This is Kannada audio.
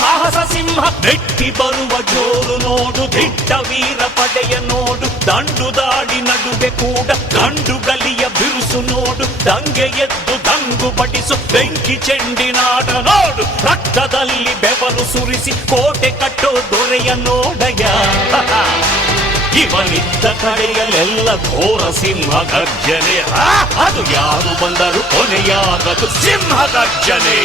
ಸಾಹಸ ಸಿಂಹ ನೆಟ್ಟಿ ಬರುವ ಜೋರು ನೋಡು, ದಿಟ್ಟ ವೀರ ಪಡೆಯ ನೋಡು, ದಂಡು ದಾಡಿ ನಡುವೆ ಕೂಡ ಗಂಡು ಗಲಿಯ ಬಿರುಸು ನೋಡು, ದಂಗೆ ಎದ್ದು ದಂಗು ಬಡಿಸು ಬೆಂಕಿ ಚೆಂಡಿನಾಟ ನೋಡು, ರಕ್ತದಲ್ಲಿ ಬೆವರು ಸುರಿಸಿ ಕೋಟೆ ಕಟ್ಟೋ ದೊರೆಯ ನೋಡಯ. ಇವನಿದ್ದ ಕಡೆಯಲ್ಲೆಲ್ಲ ಘೋರ ಸಿಂಹ ಗರ್ಜನೆ, ಅದು ಯಾರು ಬಂದರು ಕೊನೆಯಾಗದು ಸಿಂಹ ಗರ್ಜನೆ.